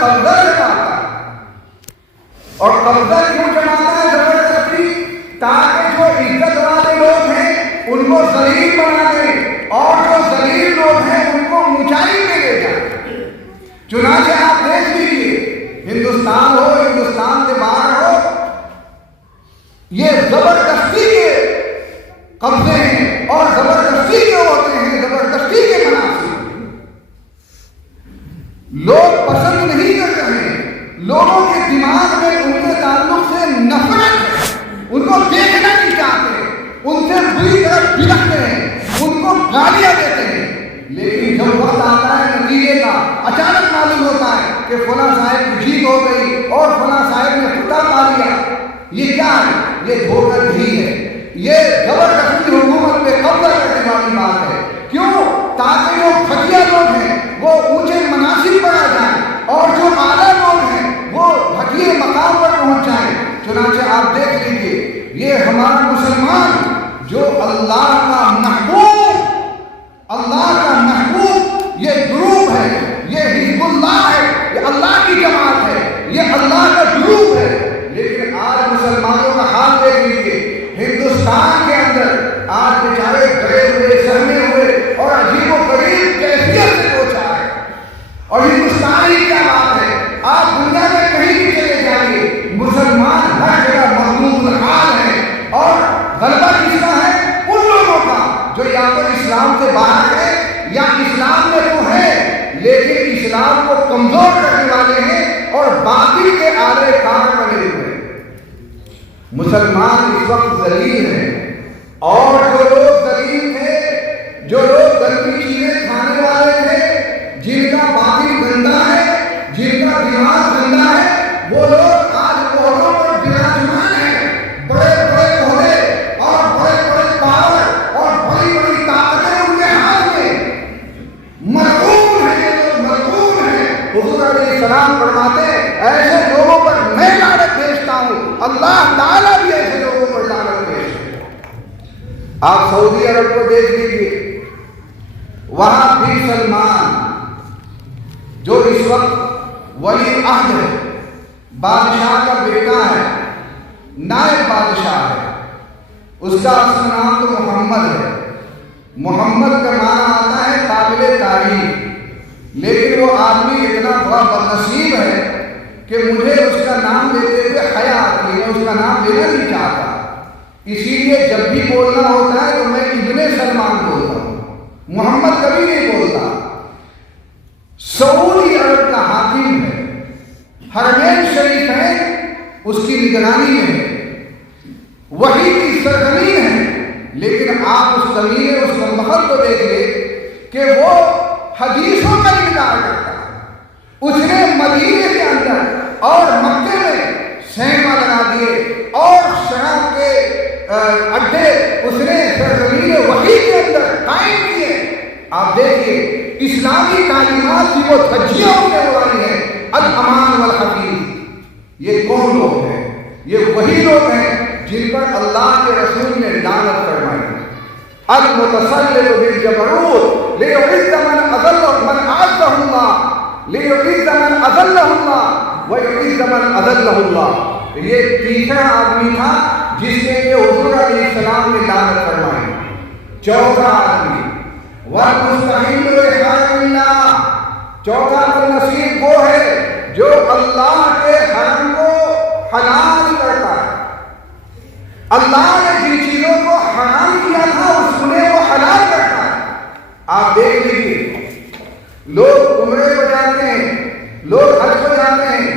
قبضہ جماتا ہے. اور قبضہ کیوں جماتا ہے زبردستی؟ تاکہ جو عزت والے لوگ ہیں ان کو ذلیل بنا دیں اور جو ذلیل لوگ ہیں ان کو اونچائی میں لے جائیں. چنانچہ آپ دیکھ لیجیے، ہندوستان ہو، ہندوستان کے باہر ہو، یہ زبردستی کے قبضے ہیں اور زبردستی کے ہوتے ہیں، زبردستی کے مناصب. لوگ پسند نہیں کر رہے ہیں، لوگوں کے دماغ میں ان کے تعلق سے نفرت ہے، ان کو دیکھنا نہیں چاہتے، ان سے بری طرح بھڑکتے ہیں، ان کو گالیاں دیتے ہیں. لیکن جب وقت آتا ہے نتیجے کا، اچانک معلوم ہوتا ہے کہ فلاں صاحب کی جیت ہو گئی اور فلاں صاحب نے خطہ پا لیا. یہ کیا ہے؟ یہ دھوکہ دہی ہے، یہ زبردستی حکومت پہ قبضہ کرنے والی بات ہے. کیوں؟ تاکہ جو گھٹیا لوگ ہیں وہ اونچے مناصب پر آ جائیں اور جو اعلیٰ لوگ ہیں وہ گھٹیے مقام پر پہنچ جائیں. چنانچہ آپ دیکھ لیجیے، یہ ہمارا مسلمان جو اللہ کا محبوب، اللہ کا محبوب یہ گروپ ہے، یہ حزب اللہ ہے، یہ اللہ کی جماعت ہے، یہ اللہ کا گروپ ہے. لیکن آج مسلمانوں کا حال دیکھ لیجیے، ہندوستان کے اندر آج بیچارے گئے ہوئے، سہمے ہوئے اور عجیب و غریب کیفیت سے پہنچا ہے. اور ہندوستان ہی کیا بات ہے، آپ دنیا میں کہیں بھی چلے جائیے، مسلمان ہر جگہ محبوب الحال ہے. اور غلبہ کس کا ہے؟ ان لوگوں کا جو یا تو اسلام سے باہر ہے یا اسلام میں تو ہے لیکن اسلام کو کمزور کرنے والے ہیں اور باطل کے آلے کار بنے ہوئے ہیں. مسلمان اس وقت ذلیل ہیں، اور جو لوگ ذلیل تھے، جو لوگ گندی چیزیں کھانے والے تھے، جن کا باطل گندا ہے، جن کا دماغ گندا ہے، وہ لوگ آج عہدوں پر براجمان ہیں. بڑے بڑے عہدے اور بڑے بڑے پاور اور بڑی بڑی طاقتیں ان کے ہاتھ میں. ملعون ہیں یہ لوگ، ملعون ہیں. حضور علیہ السلام فرماتے ہیں ایسے لوگوں پر میں لعنت بھیجتا ہوں، اللہ تعالیٰ بھی ایسے لوگوں پر لعنت بھیجتا ہے. آپ سعودی عرب کو دیکھ لیجیے، وہاں بھی سلمان جو اس وقت ولی عہد ہے، بادشاہ کا بیٹا ہے، نائب بادشاہ ہے، اس کا اصل نام تو محمد ہے. محمد کا معنی آتا ہے قابل تعریف، لیکن وہ آدمی اتنا بڑا بدنصیب ہے کہ مجھے اس کا نام لیتے ہوئے حیا آتی ہے، اس کا نام لینا نہیں چاہتا. اسی لیے جب بھی بولنا ہوتا ہے تو میں ابن سلمان بولتا ہوں، محمد کبھی نہیں بولتا. سعودی عرب کا حاکم ہے، حرمین شریف ہے، اس کی نگرانی میں ہے، وحی کی سرزمین ہے. لیکن آپ اس زمین، اس مملکت کو دیکھیے کہ وہ حدیثوں کا انکار کرتا ہے. اس نے مدینے کے اندر اور مکے میں سینما لگا دیے اور شراب کے اڈے اس نے سرزمین وحی کے اندر قائم کیے. آپ دیکھیے اسلامی تعلیمات کی وہ دھجیاں ہونے والی ہیں، الامان والحفیظ. یہ کون لوگ ہیں؟ یہ وہی لوگ ہیں جن پر اللہ کے رسول نے لعنت فرمائی. المتسلل بالجبروت لیعز من اعزہ اللہ، لیعز من اذلہ اللہ ویعز من اذلہ اللہ. یہ تیسرا آدمی تھا جس نے کہ حضور علیہ السلام نے لعنت فرمائی. چوتھا آدمی والمستحیل لحرم اللہ، چوتھا نصیب وہ ہے جو اللہ کے حرم کو حلال کرتا ہے. اللہ نے جن چیزوں کو حرام کیا تھا اس نے وہ حلال کرتا ہے. آپ دیکھ لیجیے، لوگ عمرے کو جاتے ہیں، لوگ حج کو جاتے ہیں،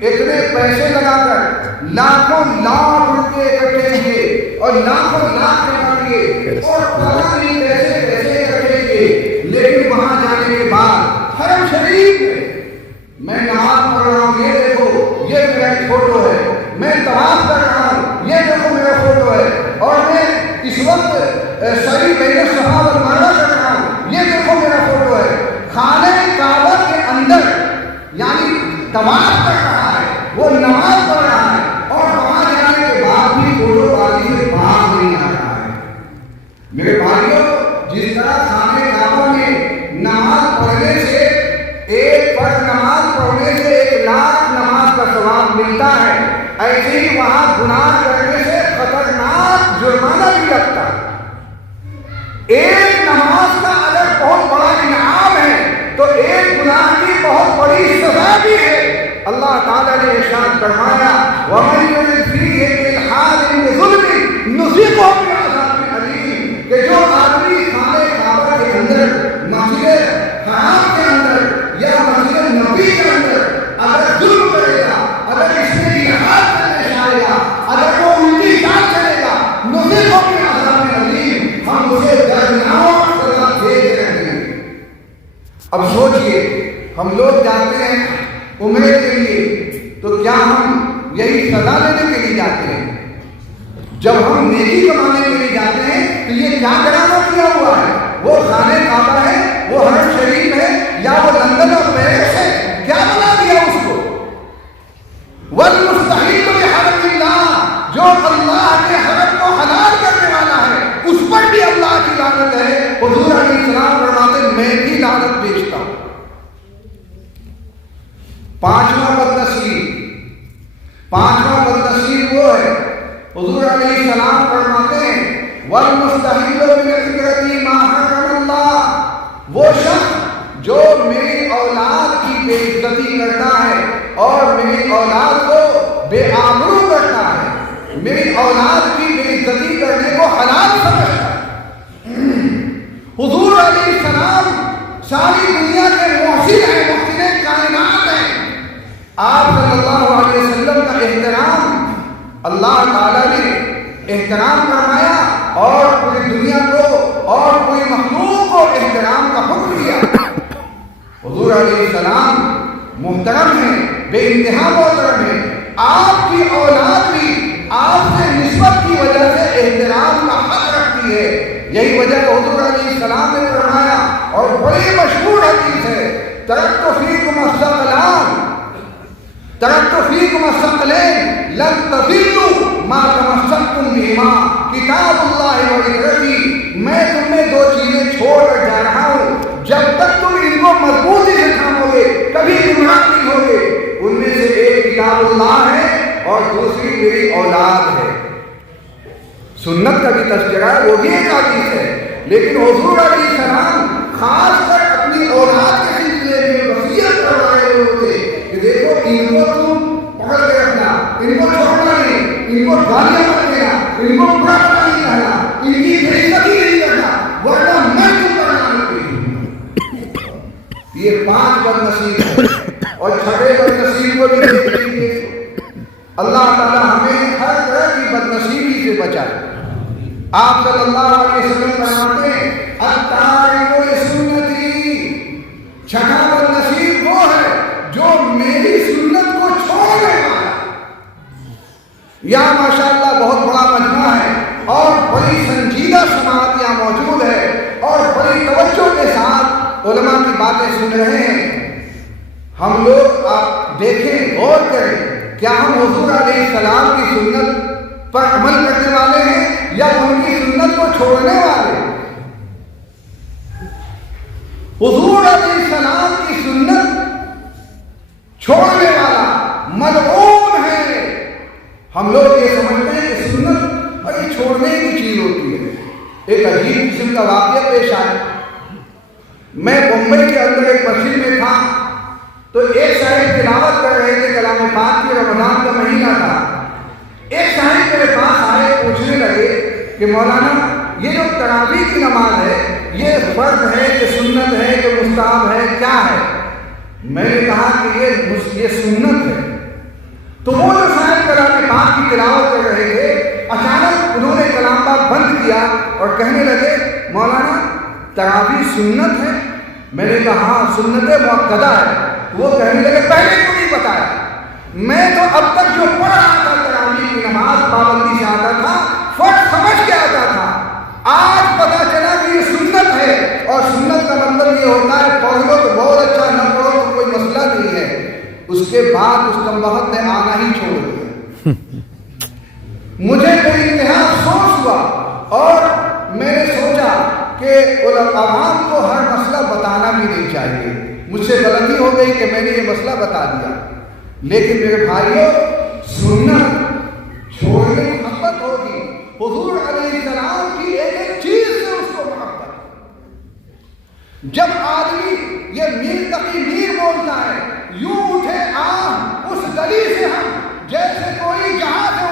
اتنے پیسے لگا کر لاکھوں لاکھ روپے اکٹھے کیے اور لاکھوں لاکھ جمع کیے اور پتہ نہیں کیسے کیسے اکٹھے کیے. لیکن وہاں جانے کے بعد حرم شریف میں نماز پڑھ رہا ہوں، یہ دیکھو یہ میرا فوٹو ہے، میں طواف کر رہا ہوں، یہ دیکھو میرا فوٹو ہے، اور میں اس وقت سعی بین الصفا والمروہ کر رہا ہوں، یہ دیکھو میرا فوٹو ہے. خانہ کعبہ کے اندر یعنی طواف کر رہا ہے، وہ نماز پڑھ رہا ہے اور وہاں جانے کے بعد بھی فوٹو بازی سے باہر نہیں آ رہا ہے. میرے بھائیوں، جس طرح خانہ کعبہ میں نماز پڑھنے سے، ایک فرض نماز پڑھنے سے ایک ثواب ملتا ہے، ایسے ہی وہاں گناہ کرنے سے خطرناک جرمانہ بھی لگتا ہے۔ ایک نماز کا اگر بہت بڑا انعام ہے تو ایک گناہ کی بہت بڑی سزا بھی ہے۔ اللہ تعالیٰ نے ارشاد فرمایا وَمَن يُرِدْ فِيهِ بِإِلْحَادٍ بِظُلْمٍ نُذِقْهُ مِنْ عَذَابٍ أَلِيمٍ، کہ جو آدمی خانہ کعبہ کے اندر، مسجد حرام کے اندر یا مسجد نبی کے اندر اگر ظلم کرے گا، اگر اس میں الحاد کرنے جائے گا، اگر وہ الٹی چال چلے گا، نُذِقْهُ مِنْ عَذَابٍ أَلِيمٍ، ہم اسے دردناک سزا دے رہے ہیں۔ اب سوچئے ہم لوگ جاتے ہیں عمرے کے لیے تو کیا ہم یہی سزا لینے کے لیے جاتے ہیں؟ جب ہم نیکی کمانے کے لیے جاتے ہیں تو یہ کیا ڈرامہ کیا ہوا ہے؟ وہ خانہ کعبہ ہے، وہ حرم شریف ہے، یا وہ لندن اور پیرس ہے؟ کیا بنا دیا اس کو؟ والمستحیل بحرم اللہ، جو اللہ کے حرم کو حلال کرنے والا ہے اس پر بھی اللہ کی لعنت ہے۔ حضور علیہ السلام فرماتے ہیں میں بھی لعنت بھیجتا ہوں۔ پانچواں بدنصیب وہ ہے، حضور علیہ السلام فرماتے ہیں والمستحیل بالعبرۃ ما حرم اللہ، وہ شخص جو میری اولاد کی بے عزتی کرتا ہے اور میری اولاد کو بے آبرو کرتا ہے، میری اولاد کی بے عزتی کرنے کو حلال سمجھتا ہے۔ حضور علیہ السلام ساری دنیا کے محسن ہیں، محسن کائنات ہیں۔ آپ صلی اللہ علیہ وسلم کا احترام اللہ تعالیٰ نے احترام فرمایا اور پوری دنیا کو اور پوری مخلوق کو احترام کا حکم دیا۔ حضور علیہ السلام محترم ہیں، بے انتہا محترم ہیں۔ آپ کی اولاد بھی آپ سے نسبت کی وجہ سے احترام کا حق رکھتی ہے۔ یہی وجہ حضور علیہ السلام نے فرمایا اور بڑی مشہور حدیث ہے ترکت فیکم الثقلین ترکت فیکم الثقلین لن تضلوا ما تمسکتم بہما کتاب اللہ و عترتی، میں تم میں دو چیزیں چھوڑ کر جا رہا ہوں، جب تک تم ان کو مضبوطی سے تھامو گے کبھی گمراہ نہیں ہوگے۔ ان میں سے ایک کتاب اللہ ہے اور دوسری میری اولاد ہے۔ سنت کا بھی تذکرہ ہے، وہ بھی ایک حدیث ہے، لیکن حضور علیہ السلام خاص کر اپنی اولاد کے سلسلے میں وصیت کر رہے ہوتے کہ دیکھو ان کو تم پکڑ کے رکھنا، ان کو چھوڑنا نہیں، ان کو گالیاں مت دینا، ان کو برا نہیں کہنا، ان کی بے عزتی نہیں کرنا، ورنہ میں تم پر لعنت بھیجوں۔ یہ 5 بدنصیب ہیں اور 6 بدنصیب کو بھی دیکھیں گے۔ اللہ تعالیٰ ہمیں ہر طرح کی بدنصیبی سے بچائے۔ آپ صلی اللہ علیہ وسلم فرماتے ہیں التارک لسنتی، 6واں بدنصیب وہ ہے جو میری سنت کو چھوڑنے والا۔ یہاں ماشاءاللہ بہت بڑا مجمع ہے اور بڑی سنجیدہ سماعت یہاں موجود ہے اور بڑی توجہ کے ساتھ علماء کی باتیں سن رہے ہیں۔ ہم لوگ آپ دیکھیں، غور کریں، کیا ہم حضور علیہ السلام کی سنت پر عمل کرنے والے ہیں یا ان کی سنت کو چھوڑنے والے؟ حضور علیہ السلام کی سنت چھوڑنے والا ملعون ہے۔ ہم لوگ یہ سمجھتے ہیں کہ سنت بڑی چھوڑنے کی چیز ہوتی ہے۔ ایک عجیب قسم کا واقعہ پیش آیا۔ میں بمبئی کے اندر ایک مسجد میں تھا تو ایک صاحب تلاوت کر رہے تھے کلام پاک کی، رمضان کا مہینہ تھا۔ ایک صاحب میرے پاس آئے، پوچھنے لگے کہ مولانا یہ جو تراویح کی نماز ہے یہ فرض ہے کہ سنت ہے کہ مستحب ہے، کیا ہے؟ میں نے کہا کہ یہ سنت ہے۔ تو وہ جو صاحب کلام پاک کی تلاوت کر رہے تھے اچانک انہوں نے کلام پاک بند کیا اور کہنے لگے مولانا تراویح سنت ہے؟ میں نے کہا ہاں سنت مؤکدہ ہے۔ وہ کہنے لگے پہلے کیوں نہیں بتایا؟ میں تو اب تک جو پڑھ رہا تھا تراویح کی نماز پابندی سے آتا تھا، فرض سمجھ کے آتا تھا، آج پتا چلا کہ یہ سنت ہے۔ اور سنت کا مطلب یہ ہوتا ہے پڑھ لو تو بہت اچھا، نہ پڑھو تو کوئی مسئلہ نہیں ہے۔ اس کے بعد اس کمبخت نے آنا ہی چھوڑ دیا۔ مجھے بے انتہا افسوس ہوا اور میں نے سوچا کہ عوام کو ہر مسئلہ بتانا بھی نہیں چاہیے۔ مجھ سے غلطی ہو گئی کہ میں نے یہ مسئلہ بتا دیا۔ لیکن میرے بھائیوں سنت چھوڑنے محبت ہوگی. حضور علیہ السلام کی ایک ایک چیز سے اس کو محبت. جب آدمی یہ میر تقی میر بولتا ہے یوں اٹھے آہ اس گلی سے ہم جیسے کوئی جہاں سے